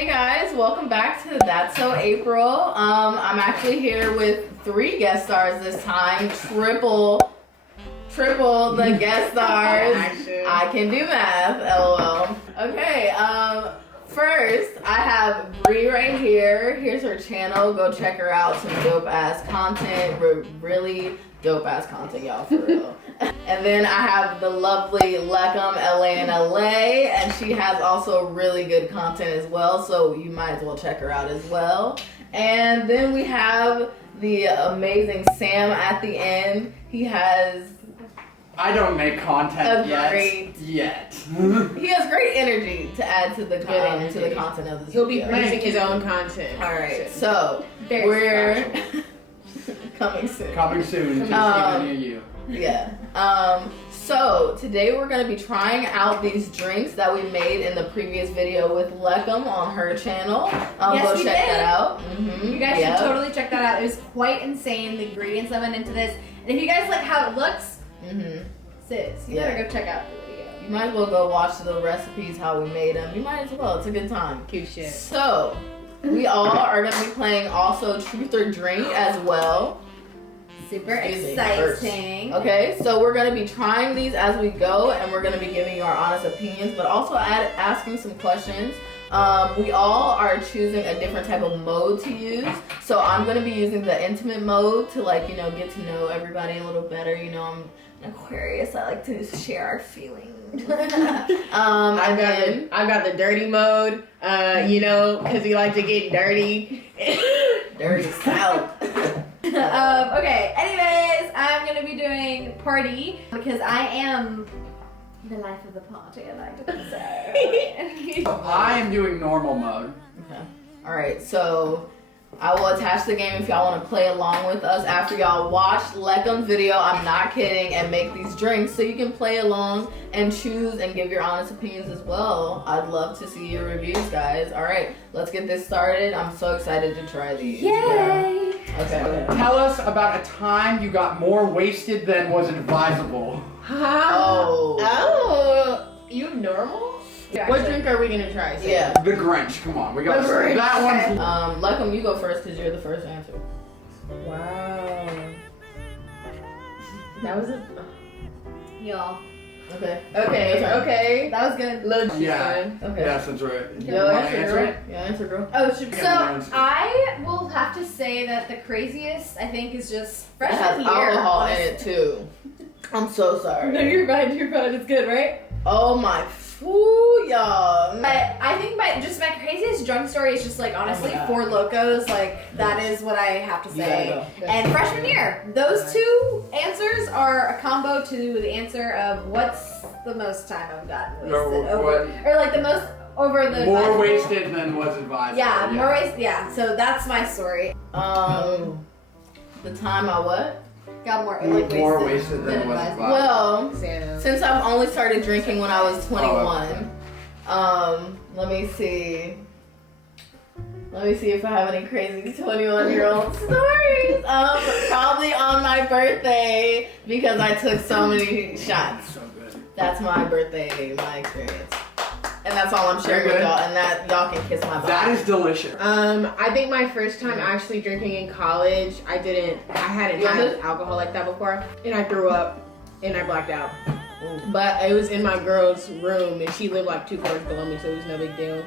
Hey guys, welcome back to That's So April. I'm actually here with 3 guest stars this time. Triple the guest stars. I can do math, lol. Okay, first I have Bree right here. Here's her channel. Go check her out. Some dope ass content. Really dope ass content, y'all, for real. And then I have the lovely Lekem, LA in LA, and she has also really good content as well, so you might as well check her out as well. And then we have the amazing Sam at the end. He has... I don't make content yet. He has great energy to add to the to the content of this He'll be video. producing his own content. All right, so Very we're coming soon. Coming soon to near you. Yeah. So today we're gonna be trying out these drinks that we made in the previous video with Lekem on her channel. Go check that out. You guys should totally check that out. It was quite insane, the ingredients that went into this. And if you guys like how it looks, sis, you better go check out the video. You might as well go watch the recipes, how we made them. You might as well. It's a good time. Cute shit. So we all are gonna be playing also Truth or Drink as well. Super exciting. Okay, so we're gonna be trying these as we go, and we're gonna be giving you our honest opinions, but also asking some questions. We all are choosing a different type of mode to use. So I'm gonna be using the intimate mode to get to know everybody a little better. I'm an Aquarius. I like to share our feelings. I've got the dirty mode. Because we like to get dirty. Dirty South. Okay, anyways, I'm gonna be doing party because I am the life of the party, I like to say. I am doing normal mode. Okay. Alright, so I will attach the game if y'all want to play along with us after y'all watch Lekem's video, I'm not kidding, and make these drinks so you can play along and choose and give your honest opinions as well. I'd love to see your reviews, guys. Alright, let's get this started. I'm so excited to try these. Yay! Yeah. Okay. Tell us about a time you got more wasted than was advisable. Oh. You normal? What drink are we gonna try? Sam? Yeah. The Grinch, come on, we got The Grinch. that one. Lekem, you go first because you're the first answer. Wow. That was a... Y'all. Okay. Okay. That was good. Look, Yeah. Okay. Yes, that's right. Yo, You wanna answer it? Yeah, answer, girl. Oh, Yeah, so I will have to say that the craziest, I think, is just It freshman has year. alcohol in it too. I'm so sorry. No, you're fine. It's good, right? Oh my foo, y'all. But I think my craziest drunk story is just honestly Four Locos. That is what I have to say. And freshman year, those two answers are a combo to the answer of what's the most time I've gotten wasted or the most over the more wasted than was advisable. Yeah, more wasted. Yeah, so that's my story. The time I what? Got more more wasted than was advisable. Well, Sam. since I've only started drinking when I was 21, let me see. Let me see if I have any crazy 21-year-old stories. Probably on my birthday because I took so many shots. So good. That's my birthday, my experience. And that's all I'm sharing with y'all, and that y'all can kiss my butt. That is delicious. I think my first time actually drinking in college, I hadn't had alcohol like that before, and I threw up, and I blacked out. But it was in my girl's room, and she lived 2 floors below me, so it was no big deal.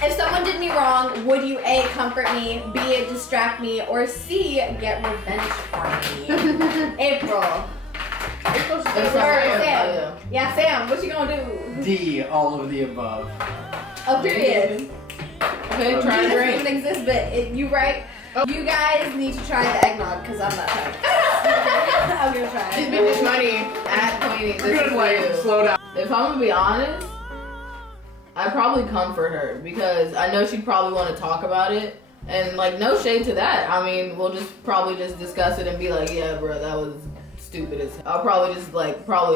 If someone did me wrong, would you A, comfort me, B, distract me, or C, get revenge for me? April. Sam. Yeah, Sam, what you gonna do? D, all of the above. Oh, period. Okay, try a It drink. doesn't exist, but you right. You guys need to try the eggnog, because I'm not trying. I'm gonna try Just it. spend this money. At Queenie, this We're is gonna for you. slow down. If I'm gonna be honest, I'd probably comfort her because I know she'd probably want to talk about it. And no shade to that. I mean, we'll probably just discuss it and be like, yeah, bro, that was stupid as hell. I'll probably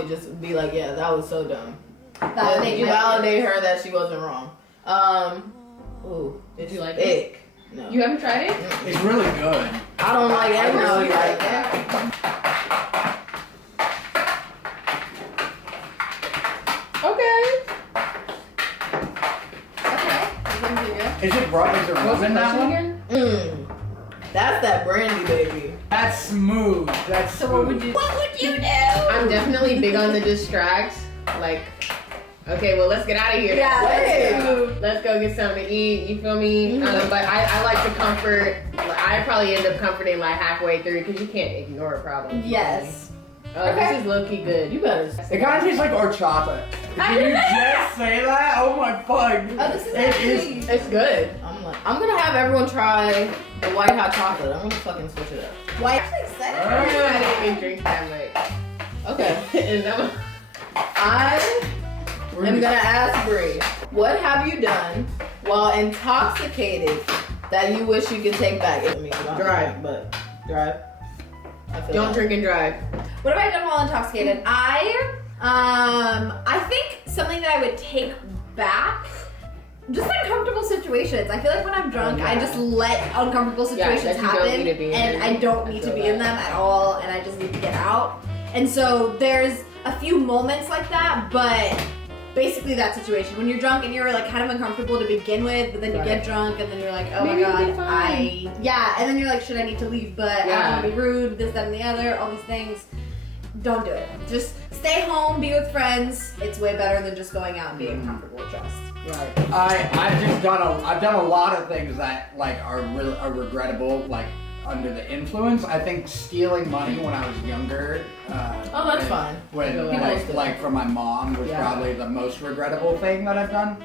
just be like, yeah, that was so dumb. Validate her that she wasn't wrong. Ooh, Did you like it? it? No. You haven't tried it? It's really good. I don't like I eggnog really like like that. Okay. Okay. Is it rum in that one? That's that brandy, baby. That's smooth. That's smooth. What would you do? I'm definitely big on the distract. Like, okay, well, let's get out of here. Yeah, Let's go get something to eat. You feel me? But I like to comfort. Like, I probably end up comforting like halfway through because you can't ignore a problem. Yes. This is low key good. You better. It kind of tastes like horchata. Did you just say that? Oh my fuck. Oh, this is actually. It's good. I'm gonna have everyone try the white hot chocolate. I'm gonna fucking switch it up. Why actually excited? I didn't even drink that much. Okay. And I'm I am gonna ask Bree, what have you done while intoxicated that you wish you could take back? I mean, not Drive. but drive. don't drink and drive. What have I done while intoxicated? I think something that I would take back. Just uncomfortable situations. I feel like when I'm drunk, I just let uncomfortable situations happen, and I don't need to be in them at all, and I just need to get out. And so there's a few moments like that, but basically that situation when you're drunk and you're like kind of uncomfortable to begin with, but then you get drunk and then you're like, oh Maybe my god, and then you're like, should I need to leave? But I don't want to be rude, this, that, and the other, all these things. Don't do it. Just stay home, be with friends. It's way better than just going out and being comfortable with trust. Right. I've done a lot of things that like are regrettable, like under the influence. I think stealing money when I was younger. That's fine. When like from my mom was probably the most regrettable thing that I've done.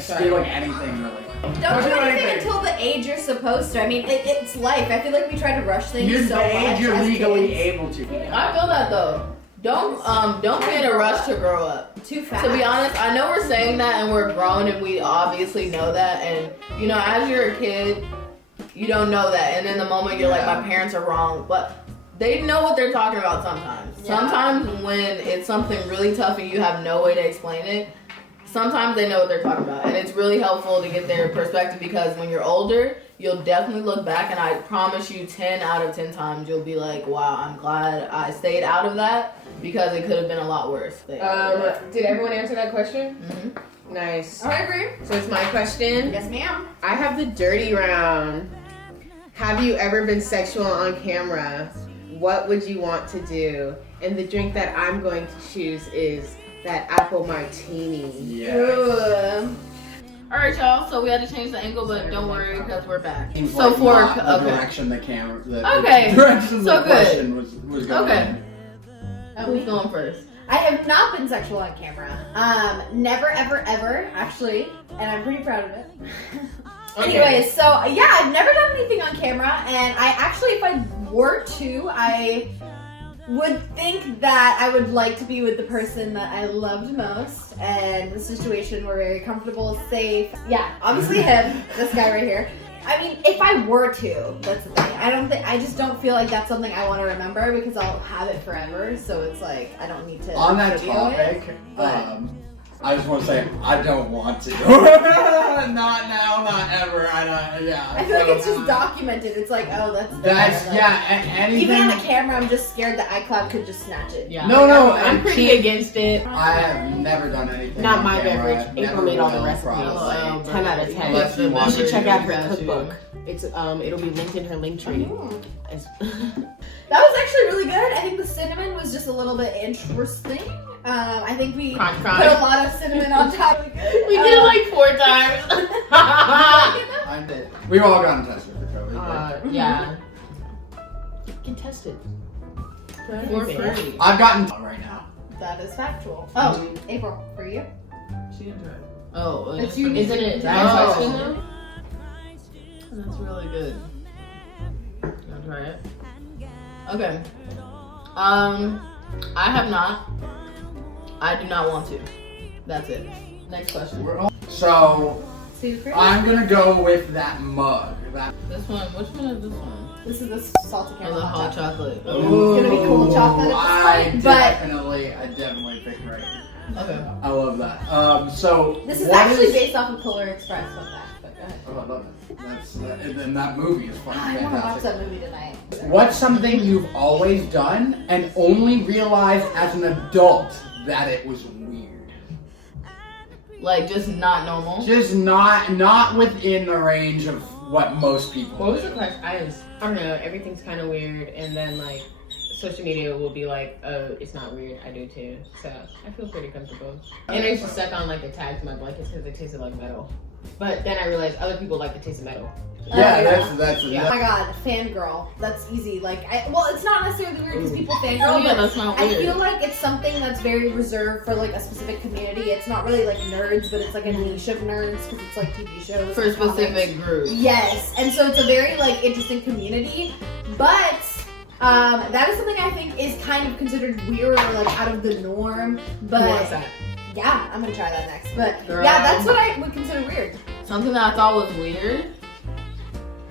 Stealing anything really. Don't do anything until the age you're supposed to. I mean, it's life. I feel like we try to rush things You're so the much. age you're legally able to. I feel that though. Don't be in a rush to grow up. Too fast. To be honest, I know we're saying that and we're grown and we obviously know that, and you know, as you're a kid, you don't know that, and in the moment you're like, my parents are wrong, but they know what they're talking about sometimes. Yeah. Sometimes when it's something really tough and you have no way to explain it, sometimes they know what they're talking about, and it's really helpful to get their perspective, because when you're older, you'll definitely look back, and I promise you 10 out of 10 times you'll be like, wow, I'm glad I stayed out of that, because it could have been a lot worse. Did everyone answer that question? Mm-hmm. Nice. I agree. So it's my question. Yes, ma'am. I have the dirty round. Have you ever been sexual on camera? What would you want to do? And the drink that I'm going to choose is that apple martini. Yes. Alright, y'all, so we had to change the angle, but don't worry because we're back. Seems So like for not the direction the camera Okay. the direction So the question was going in. Who's going first? I have not been sexual on camera. Never, ever, ever, actually, and I'm pretty proud of it. Anyways, so yeah, I've never done anything on camera, and I actually, if I were to, I would think that I would like to be with the person that I loved most, and the situation we're very comfortable, safe. Yeah, obviously him, this guy right here. I mean, if I were to, that's the thing. I just don't feel like that's something I want to remember, because I'll have it forever. So it's like I don't need to. On that topic, I just want to say I don't want to. Not now, not ever. I feel like it's just documented. It's like, oh, that's anything. Even on the camera, I'm just scared that iCloud could just snatch it. Yeah. No, I'm pretty against it. I have never done anything. Not on my camera. beverage. April made all the recipes. 10 out of 10. You should check out her cookbook. It's it'll be linked in her link tree. That was actually really good. I think the cinnamon was just a little bit interesting. I think we put a lot of cinnamon on top. We did it like 4 times. I did. We've all gotten tested for COVID. Yeah. You can test it. For free. I've gotten right now. That is factual. Oh, April, for you? She didn't try it. Oh, That's you. Isn't it? Oh. That's really good. You wanna try it? Okay. I have not. I do not want to. That's it. Next question. So, Secret? I'm gonna go with that mug. This one. Which one is this one? This is the salty Or caramel the hot chocolate. Ooh, It's gonna be cool chocolate at this point, I definitely picked right. Okay. I love that. So this is actually based off of Polar Express. Fun fact, but go ahead. Oh, I love it. And then that movie is fucking I want to watch fantastic. that movie tonight. What's something you've always done and only realized as an adult that it was weird? Like, just not normal? Just not within the range of what most people What was do. the question? I don't know. Everything's kind of weird, and then like social media will be like, "Oh, it's not weird. I do too." So I feel pretty comfortable. And I used to suck on like the tags to my blankets because they tasted like metal. But then I realized other people like the taste of metal. Yeah, that's Yeah. Oh my god, fangirl. That's easy. Like, it's not necessarily weird because people fangirl, Yeah, but that's not I weird. feel like it's something that's very reserved for like a specific community. It's not really like nerds, but it's like a niche of nerds because it's like TV shows For a and comics. specific group. Yes, and so it's a very like interesting community, but that is something I think is kind of considered weird or like out of the norm. But Who wants that? yeah, I'm gonna try that next. But Girl. yeah, that's what I would consider weird. Something that I thought was weird.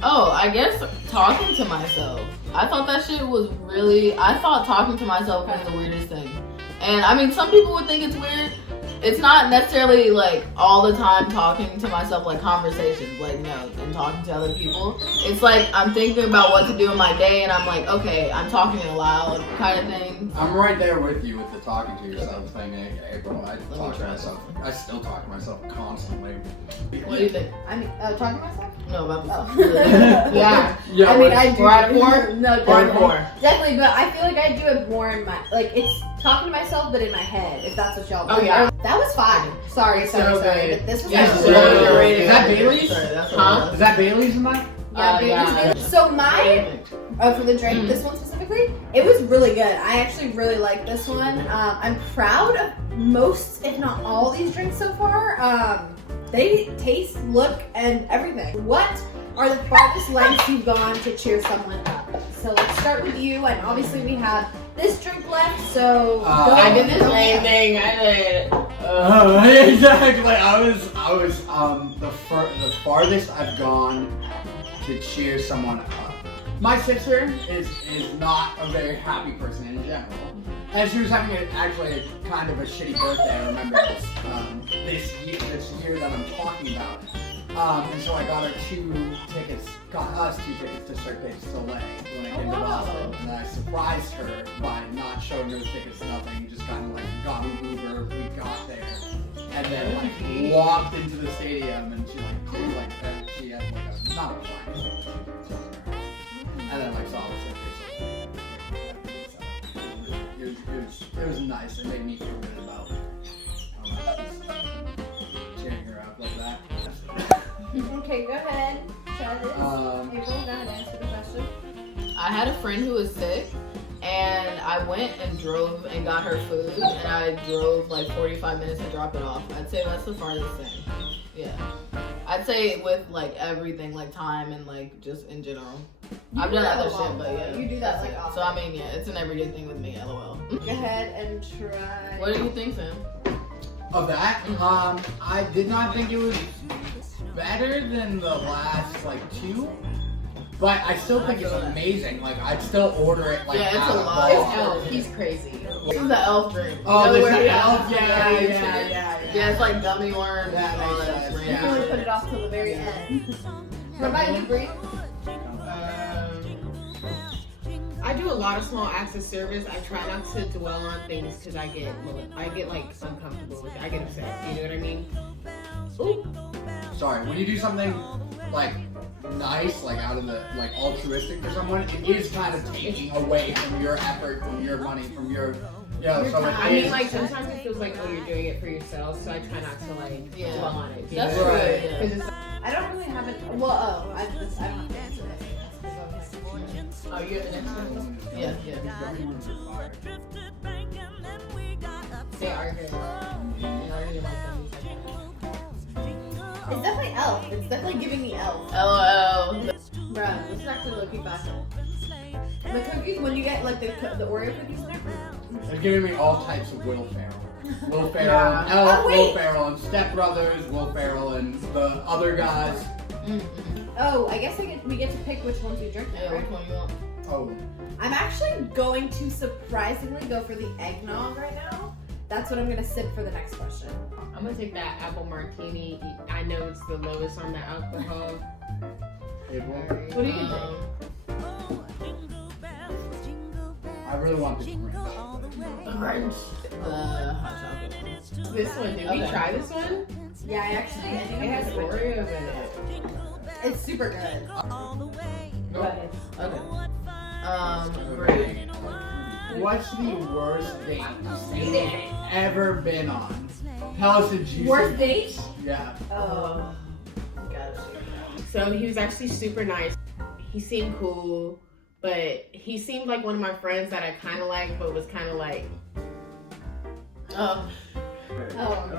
Oh, I guess talking to myself. I thought that shit was I thought talking to myself was the weirdest thing. And I mean, some people would think it's weird. It's not necessarily like all the time talking to myself, like conversations, like no, and talking to other people. It's like I'm thinking about what to do in my day, and I'm like, okay, I'm talking aloud, kind of thing. I'm right there with you with the talking to yourself thing, April. I me talk to try myself. I still talk to myself constantly. What do you think? I mean, talking to myself? No, about Oh. Yeah. Yeah, I mean, I do. We're at 4? No, Or definitely. 4. Definitely, but I feel like I do it more in my, like, it's talking to myself, but in my head, if that's what y'all Oh, yeah. That was 5. Sorry. So But good. this was Yeah, actually so really good. good. Is that Bailey's? Sorry, that's what Huh? it was. Is that Bailey's in that? Yeah, yeah. So my, for the drink, this one specifically, it was really good. I actually really like this one. I'm proud of most, if not all, these drinks so far. They taste, look, and everything. What are the farthest lengths you've gone to cheer someone up? So let's start with you, and obviously we have this drink left, so go. I did the Go same ahead. thing. I did. Exactly. I was the farthest I've gone to cheer someone up. My sister is not a very happy person in general, and she was having actually a kind of a shitty birthday. I remember this year that I'm talking about. And so I got us 2 tickets to Cirque du Soleil when I came to Boston. And I surprised her by not showing her the tickets, nothing, just kind of like got an Uber, we got there, and then like walked into the stadium and she she had like a, not a flight, and then like saw the Cirque du Soleil. It was nice, it made me feel good about cheering her up like that. Okay, go ahead. Try this. April, go ahead and answer the question. I had a friend who was sick, and I went and drove and got her food, and I drove like 45 minutes to drop it off. I'd say that's the farthest thing. Yeah. I'd say with like everything, like time and like just in general. I've done other shit, but yeah. You do that like So often. I mean, yeah, it's an everyday thing with me, lol. Go ahead and try. What do you think, Sam? Of that, I did not think it was better than the last like 2, but I still think it's amazing. Like I'd still order it like Yeah, it's out a of lot. bulk. It's Elf. He's crazy. This is the elf drink. Oh, You know there's where the we elf, have yeah, the yeah, shit? yeah. Yeah, it's like gummy worms That and all makes that. sense, You yeah. really put it off till the very end. What about you, Bree? I do a lot of small acts of service. I try not to dwell on things because I get like uncomfortable with it. I get upset. You know what I mean? Ooh. Sorry, when you do something like nice, like out of the like altruistic for someone, it is kind of taking away from your effort, from your money, from your so it I mean, is- like sometimes it feels like, oh, you're doing it for yourself. So I try not to like dwell on it. You That's know? right. Yeah. 'Cause it's, I don't really have it. Well, I don't have to answer this. oh, you're the next one. Yeah. They are good. They are good like them. It's definitely Elf. It's definitely giving me Elf. LOL. Bruh, this is actually low-key fashion. The cookies, when you get like the Oreo cookies in there. It's giving me all types of Will Ferrell. Will Ferrell, Yeah. and Elf, Oh, wait. Will Ferrell, and Step Brothers, Will Ferrell, and the other guys. Oh, I guess we get to pick which ones we drink now, Yeah, right? which one you want? Oh, I'm actually going to surprisingly go for the eggnog right now. That's what I'm gonna sip for the next question. I'm gonna take that apple martini. I know it's the lowest on the alcohol. April. What do you think? I really want this The hot chocolate one. This one, did we Okay. try this one? Yeah, I think It has Oreos in it. it's super good. Go ahead. Okay. Brie. What's the worst date you've ever been on? Tell us a juicy. Worst date? Yeah. Oh. So he was actually super nice. He seemed cool, but he seemed like one of my friends that I kind of liked, but was kind of like, Oh.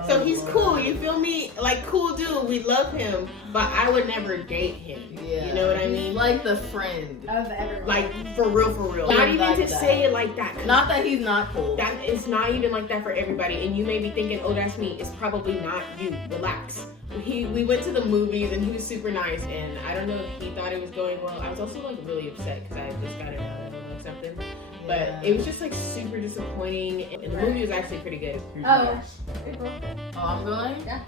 so he's cool, you feel me? Like, cool dude, we love him, but I would never date him. Yeah. You know what I He's mean? like the friend. Of everyone. Like, for real, for real. Yeah, Not even like to that. say it like that. 'cause Not that he's not cool. that it's not even like that for everybody, and you may be thinking, oh, that's me. It's probably not you. Relax. We went to the movies, and he was super nice, and I don't know if he thought it was going well. I was also like really upset because I just got it out of something. But it was just like super disappointing, and the movie was actually pretty good. Oh. Oh, I'm going? Yeah.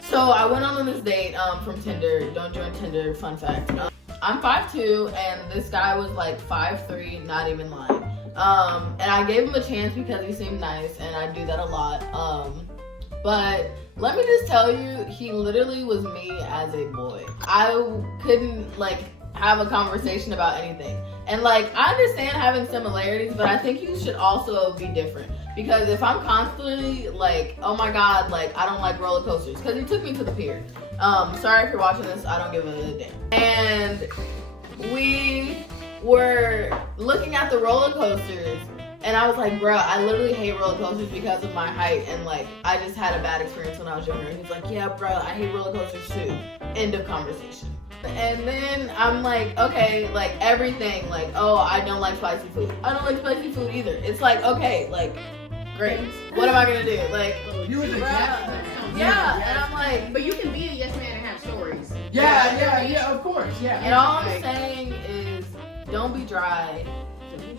So I went on this date from Tinder. Don't join Tinder, fun fact. I'm 5'2", and this guy was like 5'3", not even lying. And I gave him a chance because he seemed nice, and I do that a lot. But let me just tell you, he literally was me as a boy. I couldn't like have a conversation about anything. And like, I understand having similarities, but I think you should also be different. Because if I'm constantly like, oh my god, like I don't like roller coasters, because he took me to the pier. Sorry if you're watching this, I don't give a damn. And we were looking at the roller coasters, and I was like, bro, I literally hate roller coasters because of my height, and like I just had a bad experience when I was younger. And he's like, yeah, bro, I hate roller coasters too. End of conversation. And then I'm like, okay, like everything, like, oh, I don't like spicy food. I don't like spicy food either. It's like, okay, like, great. What am I gonna do? Like, You was a yes man. yeah, and I'm like, But you can be a yes man and have stories. Yeah, of course, yeah. and all I'm saying is, don't be dry.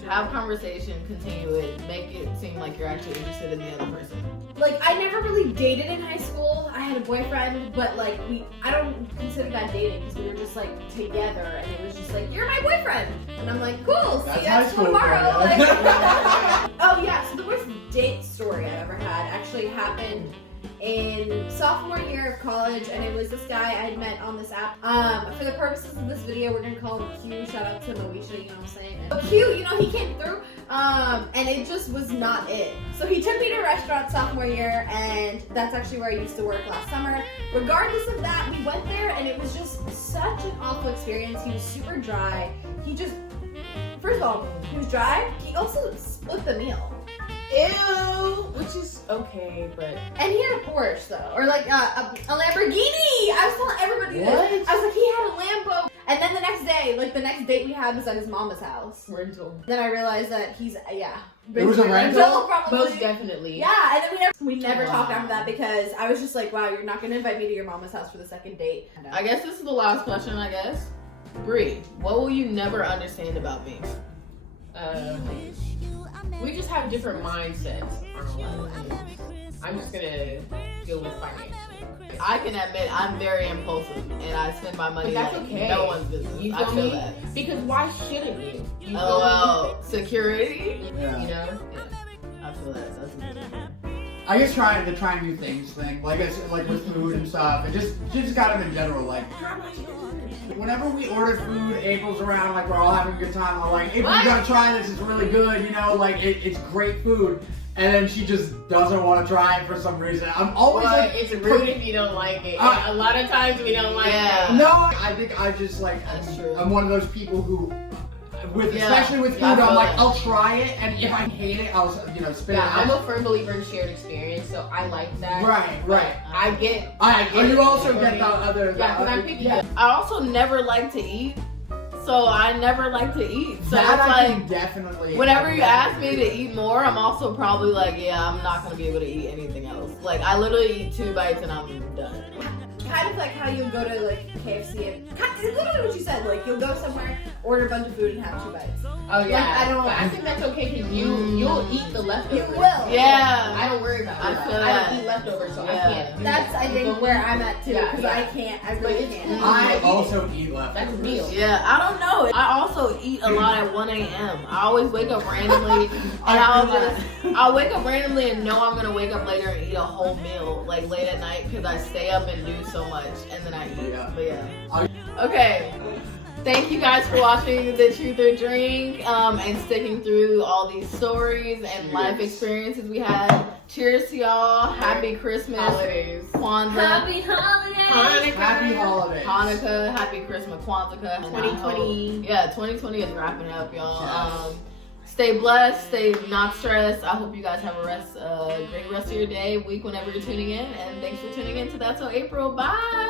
Have conversation, continue it, make it seem like you're actually interested in the other person. Like, I never really dated in high school. I had a boyfriend, but like, I don't consider that dating because we were just like together, and it was just like, you're my boyfriend, and I'm like, cool, see That's you high at school school, tomorrow. bro. Like, oh yeah, so the worst date story I ever had actually happened in sophomore year of college, and it was this guy I had met on this app. For the purposes of this video, we're gonna call him Q. Shout out to Moesha, you know what I'm saying? And Q, you know, he came through, and it just was not it. So he took me to a restaurant sophomore year, and that's actually where I used to work last summer. Regardless of that, we went there, and it was just such an awful experience. He was super dry. He just, first of all, he was dry. He also split the meal. Ew, which is okay, but And he had a Porsche though, or like a Lamborghini. I was telling everybody this. I was like, he had a Lambo. And then the next day, like the next date we had was at his mama's house. rental. Then I realized that he's It was a rental? probably. Most definitely. Yeah, and then we never Wow. talked after that because I was just like, wow, you're not gonna invite me to your mama's house for the second date. I guess this is the last question, I guess. Brie, what will you never understand about me? We just have different mindsets on a lot of things. I'm just gonna deal with finance. I can admit I'm very impulsive and I spend my money But that's like okay. no one's business. You I feel feel me? that. Because why shouldn't you? You feel LOL. Security? me? Yeah. You know? Yeah. I feel that. That's a good one. I guess trying new things thing, like with food and stuff, and just kind of in general, like whenever we order food, April's around, like we're all having a good time. I'm like, April, you gotta try this. It's really good, you know, like it's great food. And then she just doesn't want to try it for some reason. I'm always Well, like, it's rude if you don't like it. A lot of times we don't like Yeah. it. no, I think I just like, That's true. I'm one of those people who, Yeah. especially with food, Yeah, I I'm feel like, that. I'll try it, and if I hate it, I'll spit it Yeah, I'm out. a firm believer in shared experience, so I like that. Right. I get. Oh, you also it. get the other. Yeah, because I'm picky. Yeah. I also never like to eat, so I never like to eat. So That it's I like, can definitely. whenever you ask me to eat more, I'm also probably like, yeah, I'm not gonna be able to eat anything else. Like, I literally eat 2 bites and I'm done. Kind of like how you'll go to like KFC and it's literally what you said. Like you'll go somewhere, order a bunch of food, and have 2 bites. Oh yeah, Like, I don't. But I think that's okay because you'll eat the leftovers. You will. Yeah. I don't worry about it. I don't eat leftovers, so I can't. That's I think where I'm at too, because I can't. I really can't. I also eat leftovers. That's a meal. Yeah, I don't know. I also eat a lot at 1 a.m. I always wake up randomly, and I'll wake up randomly and know I'm gonna wake up later and eat a whole meal like late at night because I stay up and do so much, and then I eat. Yeah. But yeah. Okay. Thank you guys for watching the Truth or Drink and sticking through all these stories and life experiences we had. Cheers to y'all. Happy Christmas. Holidays. Kwanzaa. Happy holidays. Happy holidays. Hanukkah. Happy Christmas. Kwanzaa. 2020. Yeah, 2020 is wrapping up, y'all. Stay blessed. Stay not stressed. I hope you guys have a great rest of your day, week, whenever you're tuning in. And thanks for tuning in to That's So April. Bye.